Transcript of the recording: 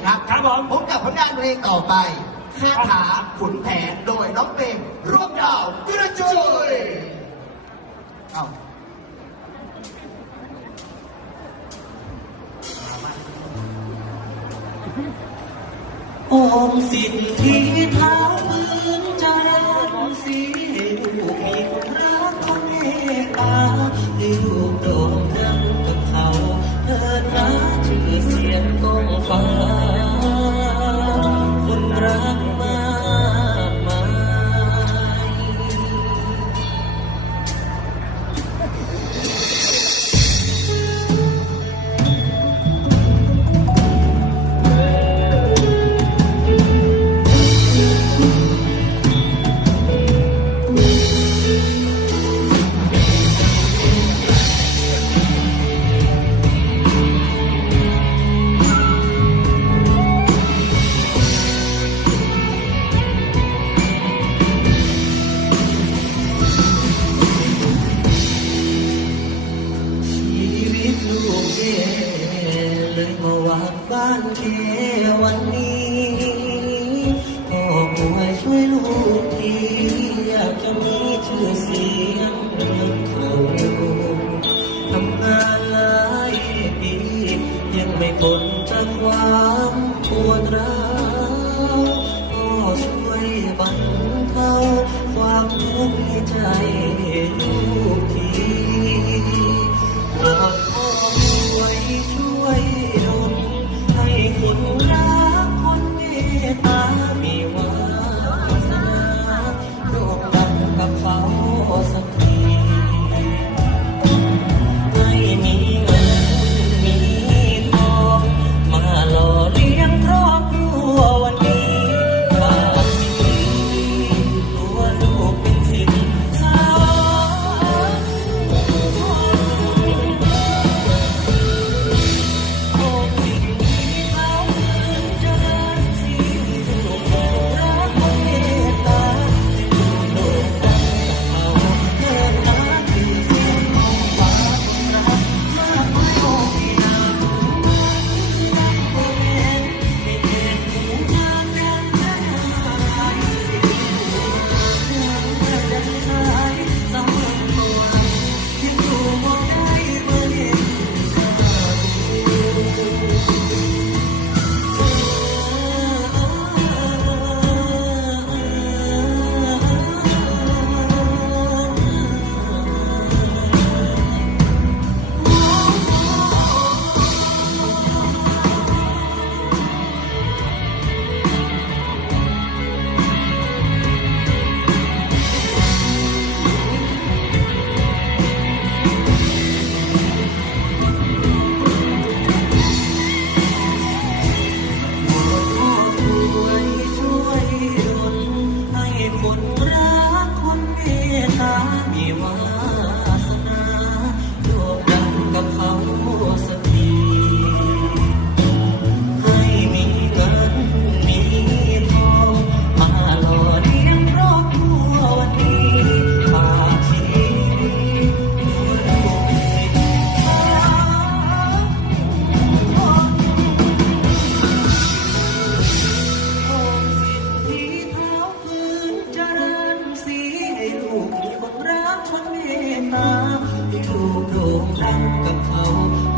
นะครับ ครับผมพบกับผลงานเพลงต่อไปคาถาขุนแผนโดยน้องเพลงร่วมดาวกระจุยเอาองค์สิทธิเท้า วางบ้านแค่วันนี้พ่อป่วยช่วยลูกทีอยากจะมีชื่อเสียงเหมือนเขาทำงานหลายปียังไม่พ้นจากความปวดร้าวพ่อช่วยบรรเทาความทุกข์ในใจลูกที ta. Đi thu đồ đang cầm thầu